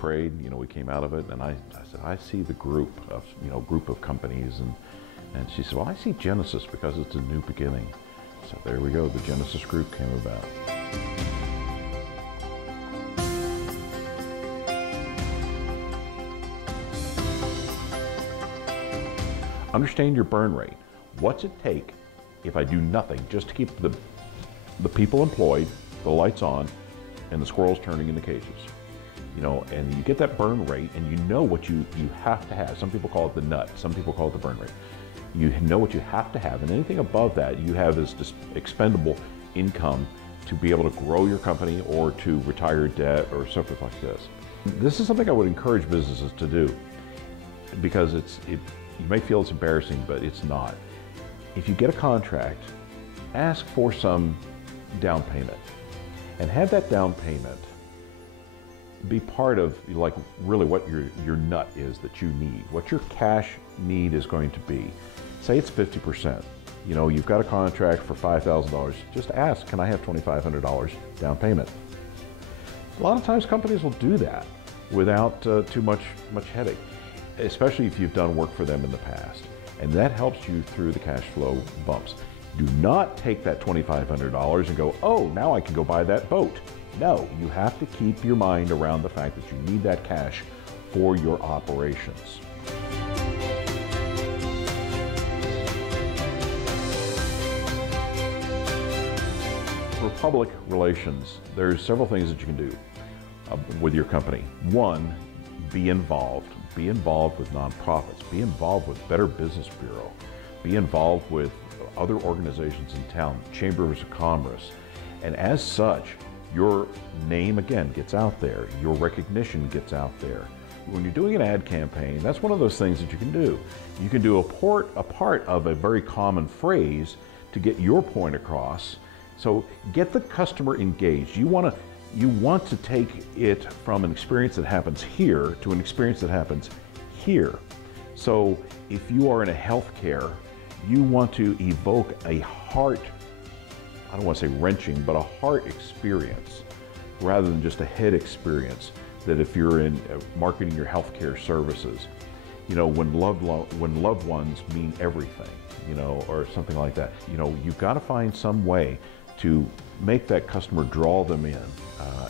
prayed, we came out of it, and I said, I see the group of companies, and she said, well, I see Genesis because it's a new beginning. So there we go, the Genesis Group came about. Understand your burn rate. What's it take if I do nothing just to keep the people employed, the lights on, and the squirrels turning in the cages? And you get that burn rate, and you know what you have to have. Some people call it the nut, some people call it the burn rate. You know what you have to have, and anything above that you have is just expendable income to be able to grow your company or to retire debt or something like this. This is something I would encourage businesses to do, because you may feel it's embarrassing, but it's not. If you get a contract, ask for some down payment, and have that down payment be part of really what your nut is that you need, what your cash need is going to be. Say it's 50%. You've got a contract for $5,000. Just ask, can I have $2,500 down payment? A lot of times companies will do that without too much headache, especially if you've done work for them in the past. And that helps you through the cash flow bumps. Do not take that $2,500 and go, oh, now I can go buy that boat. No, you have to keep your mind around the fact that you need that cash for your operations. For public relations, there's several things that you can do with your company. One, be involved. Be involved with nonprofits. Be involved with Better Business Bureau. Be involved with other organizations in town, chambers of commerce. And as such, your name again gets out there. Your recognition gets out there. When you're doing an ad campaign, that's one of those things that you can do. You can do a part of a very common phrase to get your point across. So get the customer engaged. You want to take it from an experience that happens here to an experience that happens here. So if you are in a healthcare, you want to evoke a heart, I don't want to say wrenching, but a heart experience rather than just a head experience. That if you're in marketing your healthcare services, when loved ones mean everything, or something like that, you've got to find some way to make that customer, draw them in.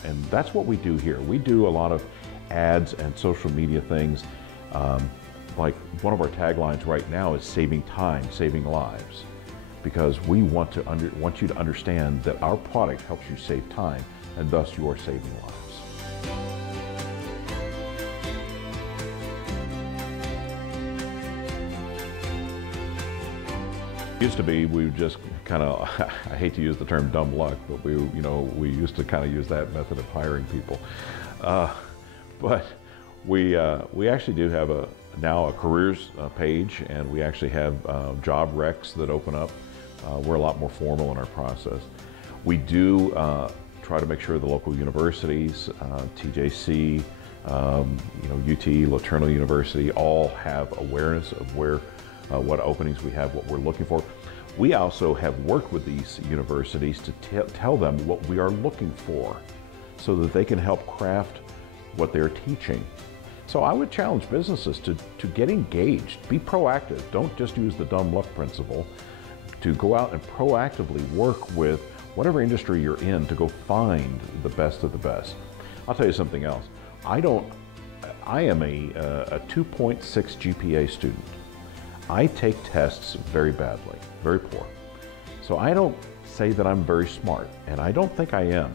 And that's what we do here. We do a lot of ads and social media things. Like one of our taglines right now is saving time, saving lives. Because we want you to understand that our product helps you save time, and thus you are saving lives. Used to be, we just kind of, I hate to use the term dumb luck, but we used to kind of use that method of hiring people. But we actually do have now a careers page, and we actually have job recs that open up. We're a lot more formal in our process. We do try to make sure the local universities, TJC, UT, LaTerno University, all have awareness of what openings we have, what we're looking for. We also have worked with these universities to tell them what we are looking for so that they can help craft what they're teaching. So I would challenge businesses to get engaged, be proactive. Don't just use the dumb luck principle, to go out and proactively work with whatever industry you're in to go find the best of the best. I'll tell you something else. I am a 2.6 GPA student. I take tests very badly, very poor. So I don't say that I'm very smart, and I don't think I am,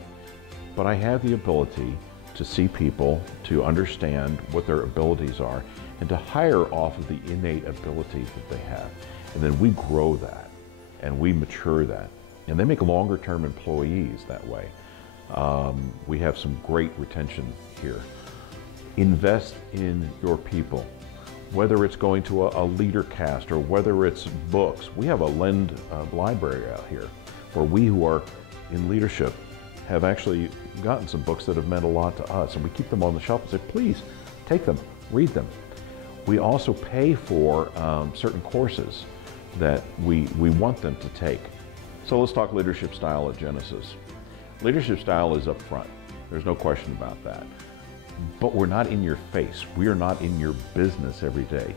but I have the ability to see people, to understand what their abilities are, and to hire off of the innate abilities that they have. And then we grow that, and we mature that. And they make longer term employees that way. We have some great retention here. Invest in your people. Whether it's going to a LeaderCast or whether it's books. We have a Lend library out here where we who are in leadership have actually gotten some books that have meant a lot to us, and we keep them on the shelf and say, please take them, read them. We also pay for certain courses that we want them to take. So let's talk leadership style at Genesis. Leadership style is up front. There's no question about that. but we're not in your face. We are not in your business every day.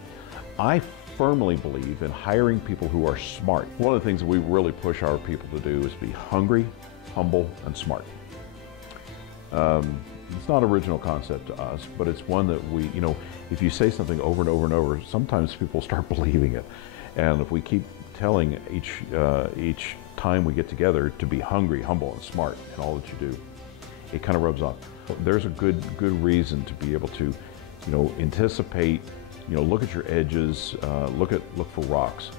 I firmly believe in hiring people who are smart. One of the things that we really push our people to do is be hungry, humble, and smart. It's not an original concept to us, but it's one that we, if you say something over and over and over, sometimes people start believing it. And if we keep telling each time we get together to be hungry, humble, and smart in all that you do, it kind of rubs off. There's a good reason to be able to, anticipate, look at your edges, look for rocks.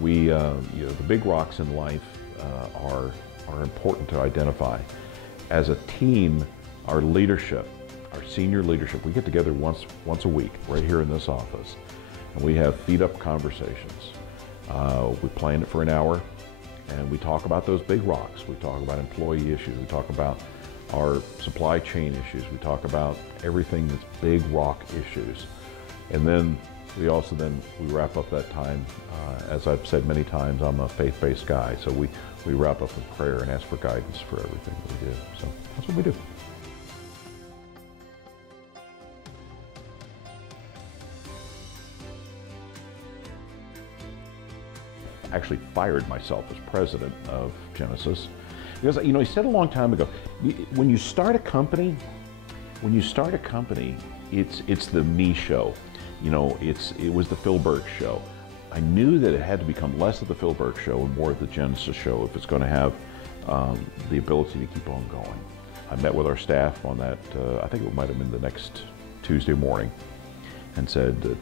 The big rocks in life are important to identify. As a team, our leadership, our senior leadership, we get together once a week right here in this office, and we have feet-up conversations. We plan it for an hour, and we talk about those big rocks. We talk about employee issues. We talk about our supply chain issues. We talk about everything that's big rock issues. And then we wrap up that time. As I've said many times, I'm a faith-based guy, so we wrap up with prayer and ask for guidance for everything that we do. So that's what we do. Actually fired myself as president of Genesis because he said a long time ago, when you start a company, it's the me show. It was the Phil Berg show. I knew that it had to become less of the Phil Berg show and more of the Genesis show if it's going to have the ability to keep on going. I met with our staff on that, I think it might have been the next Tuesday morning, and said that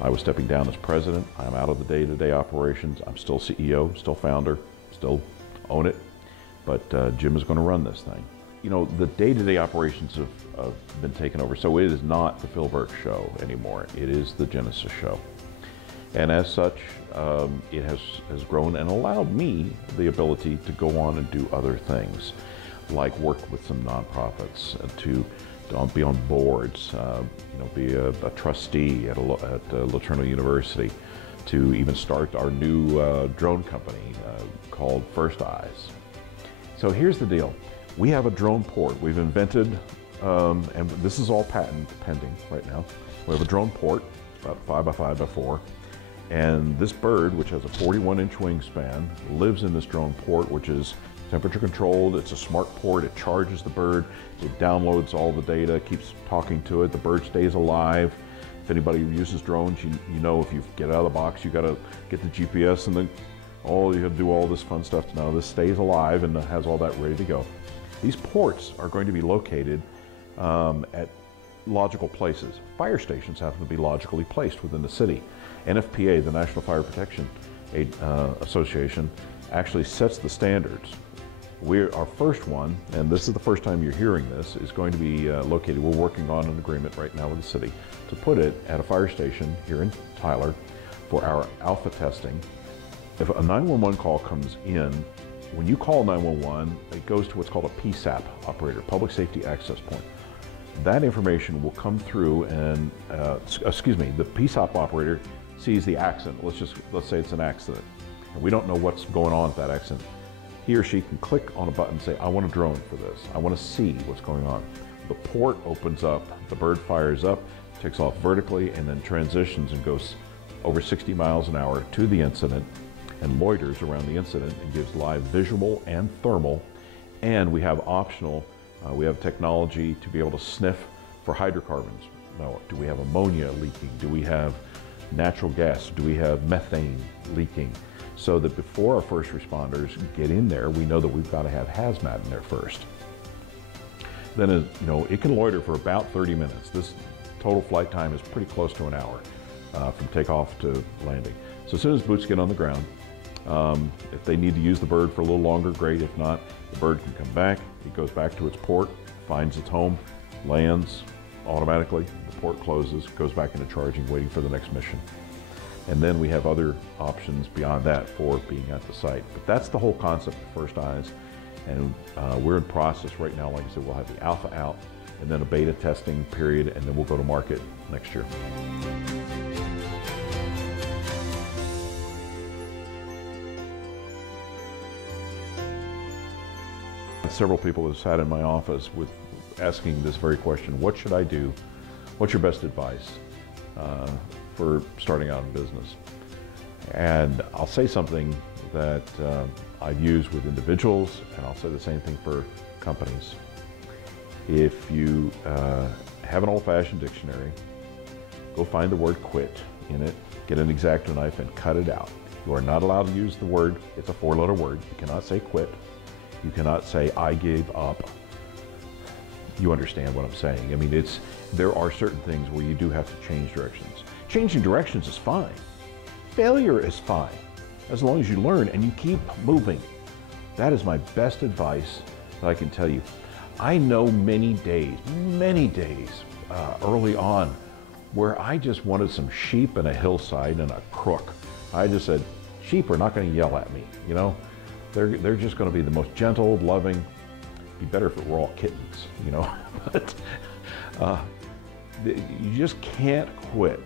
I was stepping down as president. I'm out of the day-to-day operations. I'm still CEO, still founder, still own it, but Jim is going to run this thing. The day-to-day operations have been taken over, so it is not the Phil Berg show anymore. It is the Genesis show. And as such, it has grown and allowed me the ability to go on and do other things, like work with some nonprofits, to be on boards, be a trustee at LeTourneau University, to even start our new drone company called First Eyes. So here's the deal. We have a drone port we've invented, and this is all patent pending right now. We have a drone port, about 5 by 5 by 4, and this bird, which has a 41-inch wingspan, lives in this drone port, which is temperature controlled. It's a smart port. It charges the bird. It downloads all the data, keeps talking to it. The bird stays alive. If anybody uses drones, if you get out of the box, you got to get the GPS, and then you have to do all this fun stuff. Now this stays alive and has all that ready to go. These ports are going to be located at logical places. Fire stations happen to be logically placed within the city. NFPA, the National Fire Protection Association, actually sets the standards. Our first one, and this is the first time you're hearing this, is going to be located. We're working on an agreement right now with the city to put it at a fire station here in Tyler for our alpha testing. If a 911 call comes in, when you call 911, it goes to what's called a PSAP operator, Public Safety Access Point. That information will come through, and the PSAP operator sees the accident. Let's say it's an accident, and we don't know what's going on with that accident. He or she can click on a button and say, I want a drone for this. I want to see what's going on. The port opens up, the bird fires up, takes off vertically, and then transitions and goes over 60 miles an hour to the incident and loiters around the incident and gives live visual and thermal. And we have optional, we have technology to be able to sniff for hydrocarbons. Now, do we have ammonia leaking? Do we have natural gas? Do we have methane leaking? So that before our first responders get in there, we know that we've got to have hazmat in there first. Then, it can loiter for about 30 minutes. This total flight time is pretty close to an hour from takeoff to landing. So as soon as boots get on the ground, if they need to use the bird for a little longer, great. If not, the bird can come back. It goes back to its port, finds its home, lands automatically. The port closes, goes back into charging, waiting for the next mission. And then we have other options beyond that for being at the site. But that's the whole concept of First Eyes. And we're in process right now. Like I said, we'll have the alpha out and then a beta testing period, and then we'll go to market next year. Several people have sat in my office with asking this very question: what should I do? What's your best advice for starting out in business? And I'll say something that I've used with individuals, and I'll say the same thing for companies. If you have an old-fashioned dictionary, go find the word quit in it, get an X-Acto knife and cut it out. You are not allowed to use the word, it's a 4-letter word. You cannot say quit. You cannot say I gave up. You understand what I'm saying. I mean, there are certain things where you do have to change directions. Changing directions is fine. Failure is fine, as long as you learn and you keep moving. That is my best advice that I can tell you. I know many days early on where I just wanted some sheep and a hillside and a crook. I just said, sheep are not going to yell at me, you know? They're just going to be the most gentle, loving. Be better if it were all kittens, you know? But you just can't quit.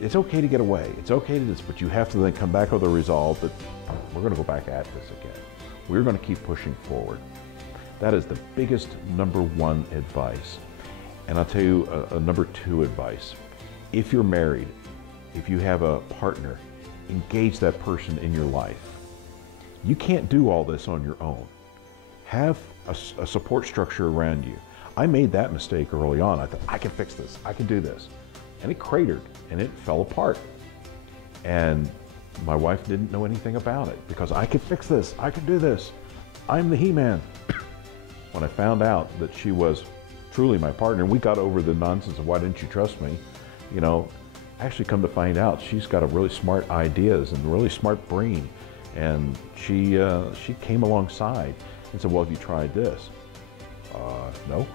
It's okay to get away. It's okay to this, but you have to then come back with a resolve that we're going to go back at this again. We're going to keep pushing forward. That is the biggest #1 advice. And I'll tell you a #2 advice. If you're married, if you have a partner, engage that person in your life. You can't do all this on your own. Have a support structure around you. I made that mistake early on. I thought, I can fix this, I can do this. And it cratered and it fell apart. And my wife didn't know anything about it because I could fix this, I could do this. I'm the He-Man. When I found out that she was truly my partner, we got over the nonsense of why didn't you trust me, you know, actually come to find out she's got a really smart ideas and really smart brain. And she came alongside and said, well, have you tried this? No.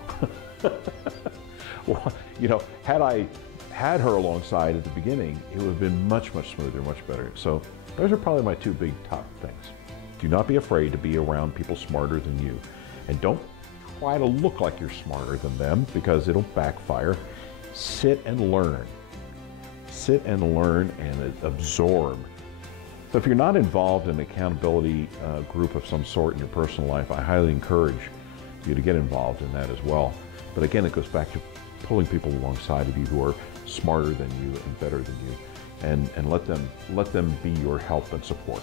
Well, you know, had I had her alongside at the beginning, it would have been much, much smoother, much better. So those are probably my 2 big top things. Do not be afraid to be around people smarter than you. And don't try to look like you're smarter than them because it'll backfire. Sit and learn. Sit and learn and absorb. So if you're not involved in an accountability group of some sort in your personal life, I highly encourage you to get involved in that as well. But again, it goes back to pulling people alongside of you who are smarter than you and better than you, and let them be your help and support.